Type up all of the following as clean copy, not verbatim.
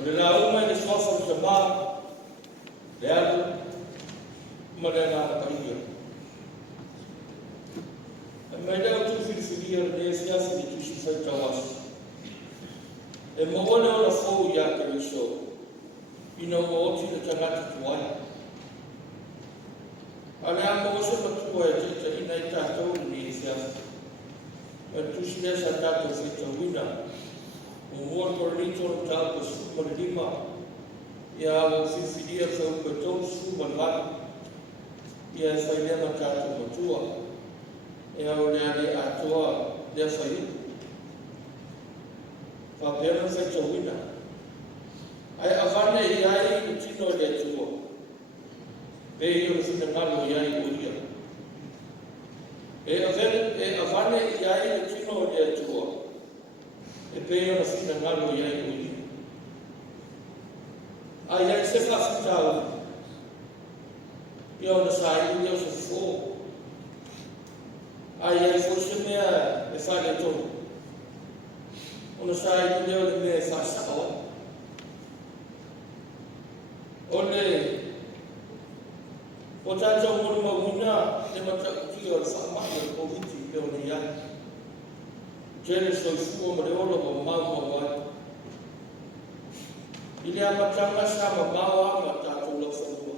O le la uma le sofa le tama, le alu, ma le la paia. Ma le au tu whiwhiria le fiafi le tusi whai tawasi. E mo ole o la fōu ia ke riso, ina o oti le tangata tuai. A le amo o se matua e tita ina i tātou ni fiafi. Ma tusi le sa tātou whitawina, o mua koronito o tātou suma le lima, ia o whiwhiria whau katou suma lani, ia e whailema tātou matua, ia o lea le atoa lea whaiu. Whapena whaitawina. Ai awhane i ai i tino le tua. Pe i o whina ngalo i ai o ia. E awhane i ai i tino le tua. E pe i o whina ngalo i ai o ia. Ai ai se whawhitau. I o na sai i o se fō. Ai ai fō se mea e whane tonu. Ona sai i leo le mea whasaoa. Ole, o tātou mori mawina, te matakutia o le whaamai o COVID-19 leo ni ai. Tēne soifua ma le olo ma mau mawai. I le amatanga sa ma mau ama tātou lau whanua.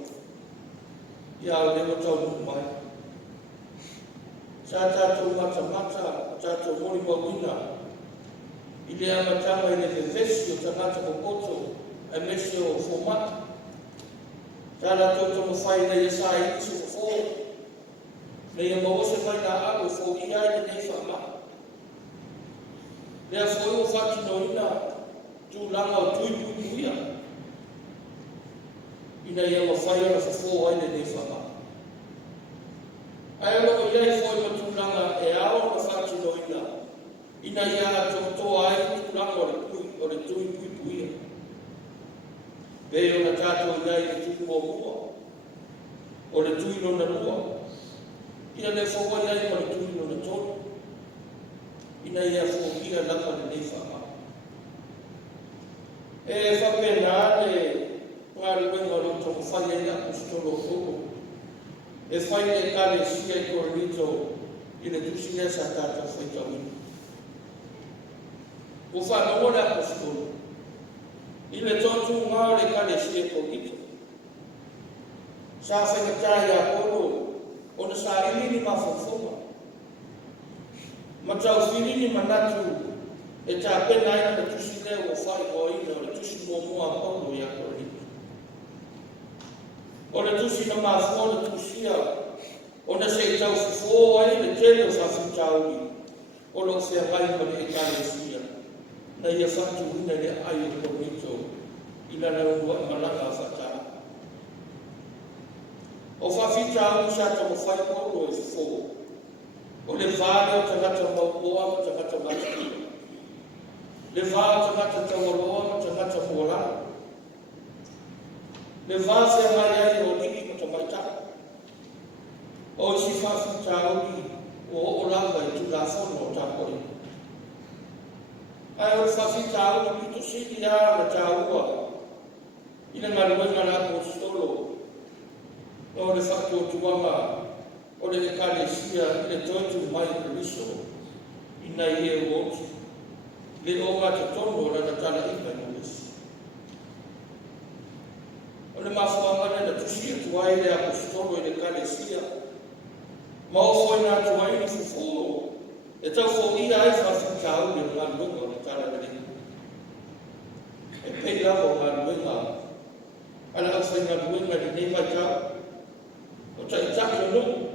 Ia o le matau nuku mai. Sa tātou mata, tātou mori mawina, I le amatanga I le vevesi o tangata kokoto e mese o fomata. Tala toto mo whai na ia sa I iso o fō. Na ia mawose mai na alu fō I ai le nei whama. Lea fōi o whaki no ina tū langa o tui puia. Ina ia mawhai ana fō ai le nei whama. Ai alo o iai fōi ma tū langa e ao na whaki no ina. Ina ia toa ai tūranga o le tui puia. Pei o na tātou iai le tui mua. O le tui no na lua. Ia le whaua iai ma le tui no na tonu. Ina ia whaua laka le nei whama. E whapena le ngāri wenga o tō whai ai apostolo koko. E whai le kare sia I koronito I le tusi le sa tātou whaitawina. O whanau le apostolo. I le tōtu ngā le kare sia kōkito. Sa whakatai a koro, o na sa ilini ma whawhonga. Ma tau whirini manatu, e tā pena ina le tusi leo o whai o ina, o le tusi mua koro I a koronito. O le tusi na mawhua le tusia, o na se tau whawhua ai le tele o whawhitauri, o lo whea mai ma le kare sia. Na ia whatu hina le ai o koronito I lana ua malanga whata. O whawhita au sa ta mo whai koro e whō. O le vāle o tangata maupoa ma tangata mati. Le vāle o tangata tawaloa ma tangata mōra. Le vāle se mai ai o liki ma tamaita. O si whawhita au o o lava I tu la whono o tāpoi. Ai o whawhita au I pito sili a na tāua. Ina maruenga na apostolo. O le whakto tuama. O le ekalesia I le toitu mai Kristo. Ina I e uoti. Le o ngata tono na tala ika nuesi. O le mawhamane na tusia tuai le apostolo I le ekalesia. Ma o foi na tuai ni fufuo. E tau fo ia ai whawhita au le maruenga na tala le. E pei lava o maruenga. Ala au whainga ruenga ni nei mai tau. O taitaki o nuku.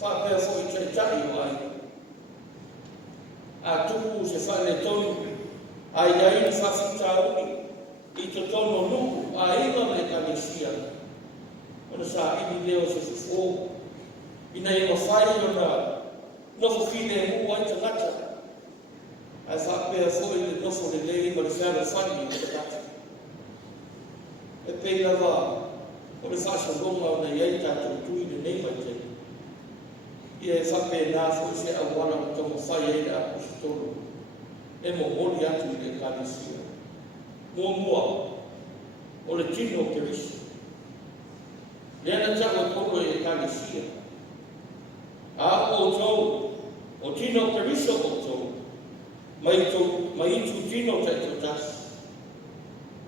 Whapea fo I taitaki o ai. A tuku se whane tonu. Ai ai ni whawhita uni. I to tono nuku. A inga me kanesia. Ona sa ini leo se fufo. Ina inga whai o na nofo fine mu ai tangata. Ai whapea fo I le nofo le lei ma le whare whani o tangata. E pei lava o le whasalonga o na iai tātou tui le nei mai te. Ia e whapena fo se awana o tomo whai e le apostolo. E mo moli atu I le kalesia. mua o le tino ke risi. Lena tau e koro e kalesia. A o tau, o tino ke riso o tau, mai tu tino te to tas.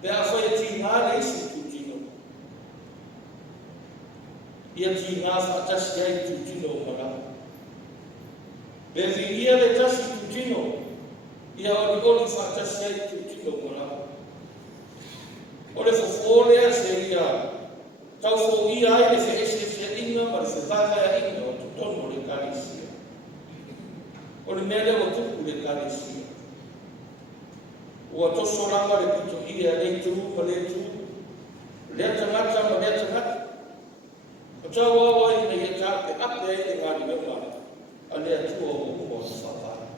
Pe a whai ti ngā reisi tu tino. Ia ti ngā whatasi ai tu tino o mara. Pe vi ia le tasi tu tino, ia ori whatasi ai tu tino o mara. O le whawholea se ia, tau fo ia ai le whaese fia inga, ma le whawhaya inga o tu tono le kalesia. O le mele o tuku le kalesia. Ua toso rama le pito ia le tu ma le tu. Le tangata ma le tangata. O tau awa i na ia ta pe ape e ngāri mewa. A le atua o umo o whawhaya.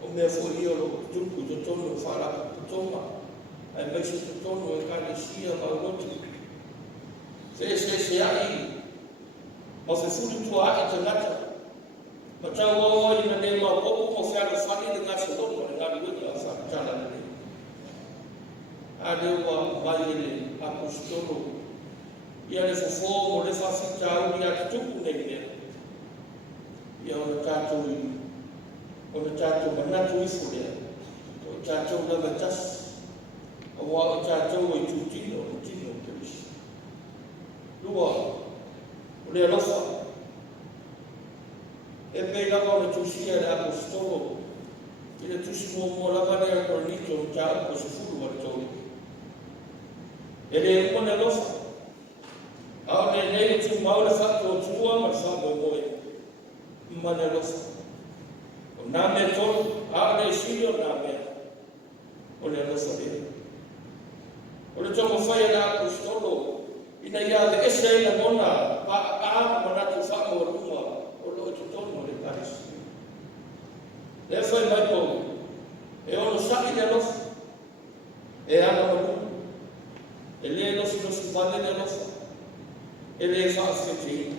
O mea fo ia lo tuku to tono wharaka putoma. Ai maise to tono e kalesia ma ulotu. Se ai. Ma whewhuru tua e tangata. Ma tau awa i na ne ma popo mo whiara whani le ngā salono le ngāri wina a whakatala le. A rewa mai le apostolo. Ia le fofo mo le whawhita au ni ati tuku nei mea. Ia o le tātou i. O le tātou manatu i fulea. O le tātou lava tasi. O wa o tātou i tūtino o tino kerisi. Lua, o le alofa. E pei lava o le tusia le apostolo. I le tusi mo lava le akoronito o tāu ko se furu o le tōri. E le umone alofa. Ao le nei tu mau le whatu o tua ma le whamu moe. Umane alofa. O nā mea tolu, ao le sio nā mea. O le alofa lea. O le tomo whai le apostolo. Ina ia le ese ina mona pa a manatu whamu o ruma. O lo i tutono le karisi. Le whai mai po. E ono saki le alofa. E ana manu. E le nosi pane le alofa. E le whaafeti.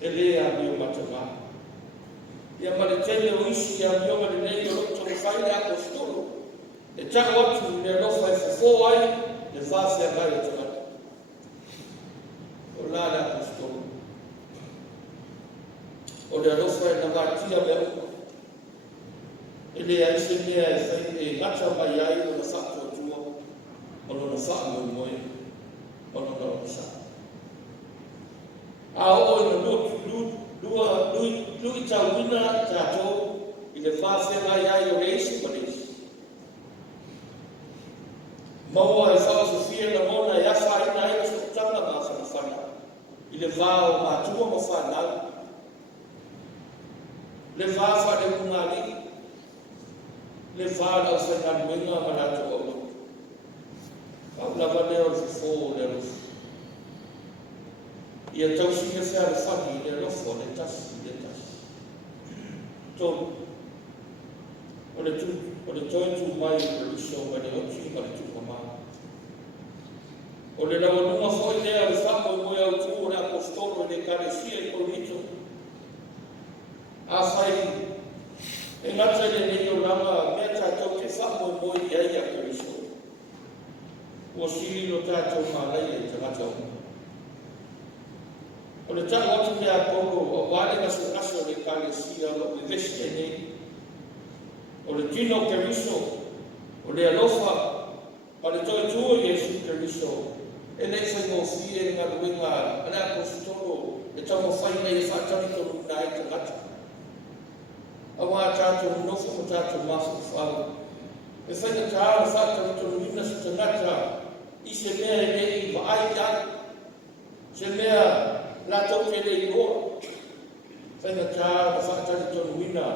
E le a mio matama. Ia ma le tele o isi a mio ma le nei o roto le whai le apostolo. E tako atu le alofa e fofo ai. Le whaafea mai e tangata. O la le apostolo. O le alofa e na ngātia me uko. E le aise mea e whai e ngata mai ai o na whakto tua. O na whakmo moe. O na sa. A o lui tau wina tātou i le whawhia ai o reisi ma reisi. Maua e whawhia na mona e awha ina e so tanga ma whanawhana. I le whao mātua ma whanau. Le whawha le mungari. Le whāra o whanganuenga ma rātou au loku. Pau lava leo le fō le rufu. Ia tausi e whiara whani le rofo le tasi. Tō, o le toitu mai o le iso ma le oki ma le tuka maa. O le lau nunga whoi lea le whako i moe au tū o le apostolo le karesia i korito. A whai, e ngata le nei o rama mea tātou te whako i moe i ai a kariso. Ua siri no tātou maalai e te ngata o. O le tau atu mea koro o wale ngaso le kalesia o le vesi e nei. O le tino keriso, o le alofa, pa le toi tua Jesu keriso. E nei whai ngō fie ngā ruenga, a le apostolo, e tau mo whai nei e whaatari tonu nai te ngata. A wā tātou nofu mo tātou mafu whau. E whai na tāra whaatari tonu ina si te ngata, i se mea e nei i maai tātou. Se mea la tau te le iroa. Whainga tā na whaatari tonu wina.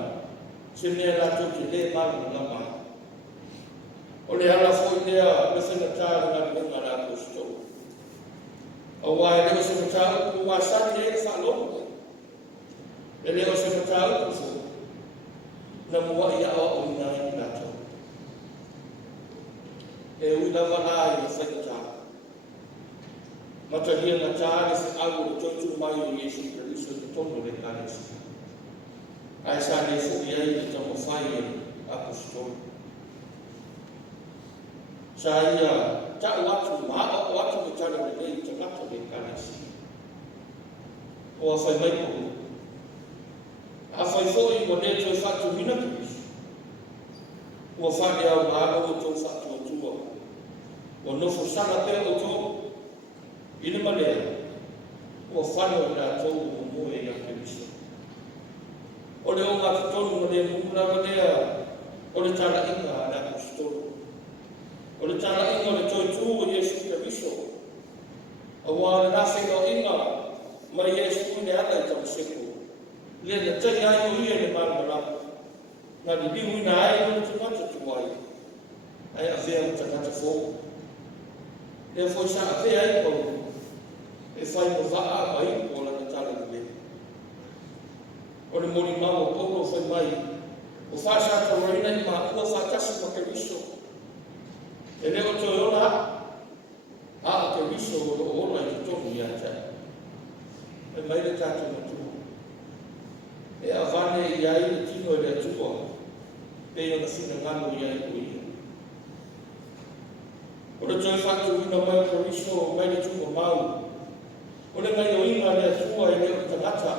Se mea la tau te le maru na mai. O le ala fwoi lea me whainga tā na ngā la apostolo. O wai leo se me tā upu wā sani e whaalomo. E leo se me tā upu fo. Na mua i awa o ina i la tau. E ui lava la i na whainga tā. Matahia na tāre se au o toitu mai o Jesu Keriso te tono le karesi. Ai sa ne fuki ai te tamo whai e apostolo. Saya tak waktu mak waktu bicara dengan tengah terdekat nasi. O fai mai ko. A fai foi mo de to fa tu hina tu. O fa de au ma o to fa tu tu. O no fo sala pe o to. Ina male. O fa no da to mo e ya pe biso. O le o ma to no le mu ra le o le tala inga da kusto. O le tala inga le toi tu o Yesu Kristo. O wa na se no inga ma Yesu ne ala i tau seko. Le na tai ai o ia le marmala. Na di biu ina ai o te mata tu ai. Ai a vea o takata fō. Le fo sa a vea ai ko. E fai mo vaa mai o la na tala ni le. O le mori mau o polo fai mai. O fa sa ta roina i ma ua fa tasi ma ke riso. E leo to ona, a ke riso o ona i tonu i ata. E mai le tātou na tua. E a vane i ai le tino e le tua. Pe o na fina ngano i ai ko ia. O le toi whatu ina mai ko riso mai le tua mau. O le ngai o inga le tua e leo tangata.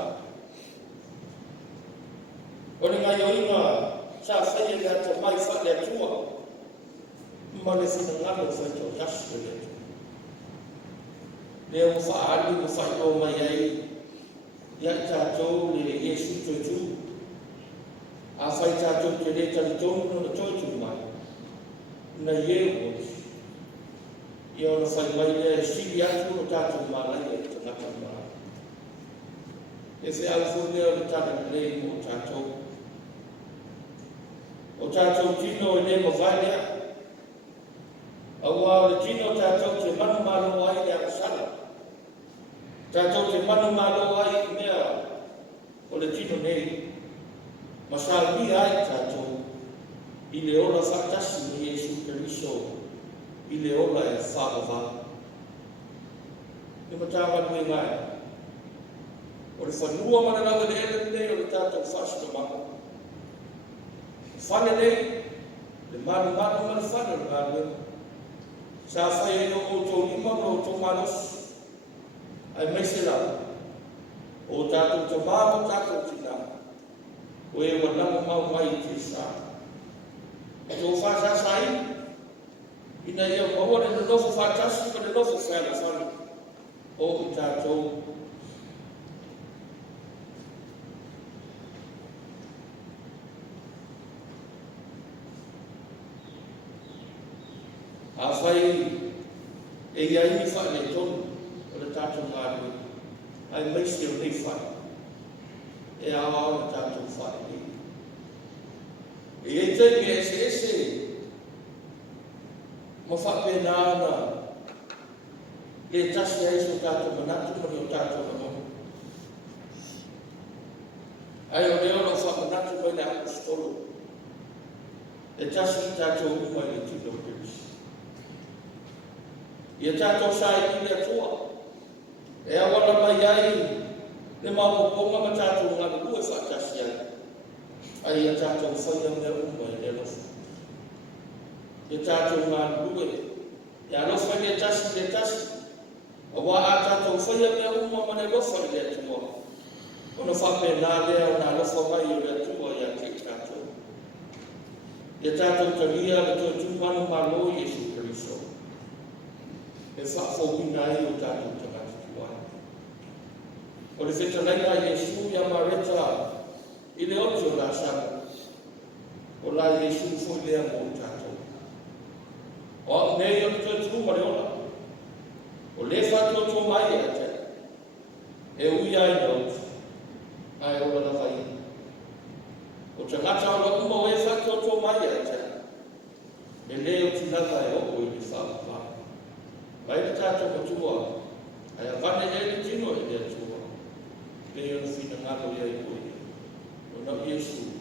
O le ngai o inga sa whaia le ata mai wha le tua. Ma le fina ngano whai tau yasu le tua. Leo whaali mo whai o mai ai. Ia tātou le Yesu tutu. A whai tātou te le tali tonu na tutu mai. Na ieu o. Ia ona whai mai le siri atu o tātou malai e te ngata mai. E whi au fune o le tāna le mo tātou. O tātou tino e le mo vailea. Aua o le tino tātou te manu malo ai le akasala. Tātou te manu malo ai mea o le tino nei. Masāwi ai tātou i le ola whakatasi ni Yesu Kristo i le ola e whāwawa. E matawa nui ngai. O le whanua mana lawa le ele nei o le tātou whasika mako. Whane nei, le manu mana whane le manu. Sa whai e o tō lima o tō manos. Ai mai se la. O tātou te māmo tātou tina. O e wanama mau mai i te sā. E tō whāsa sai. Ina ia maua le nofo whātasi ka le nofo whēla whanu. O i tātou. A whai e iai ni wha le tonu. O le tātou ngāru. Ai mai se o nei whai. E awa o le tātou whai ni. E te me ese. Ma whape nāna. E tasi ai so tātou manatu mani o tātou manatu. Ai o leo no wha manatu mai le apostolo. E tasi tātou umai le tino Kristo. Ia tātou sai ki le atua. E awala mai ai, le maupoponga ma tātou ngana lue whakatasi ai. Ai ia tātou whaia mea umai le lofu. Ia tātou ngana lue. Ia lofa le tasi. Awa a tātou whaia mea umai ma le lofa le atua. Ona whape nā lea o nā lofa mai o le atua ia te tātou. Ia tātou taria le tō tūmanu malo Yesu Kristo. E whaafōpina ai o tātou tangata tuai. O le whetalaina Yesu ia mareta i le oto la sanga. O la Yesu fo lea mo tātou. O nei o le tō tūma le ola. O le whatoto mai a te. E ui ai naut. Ai ola na vai. O tangata o la uma o e whatoto mai a te. E le o tinata e o i le whaapapa. Vai le tātou matua, ai a vane e le tino e le atua. Pei o na whina ngālo ia i koe. O na Iesu.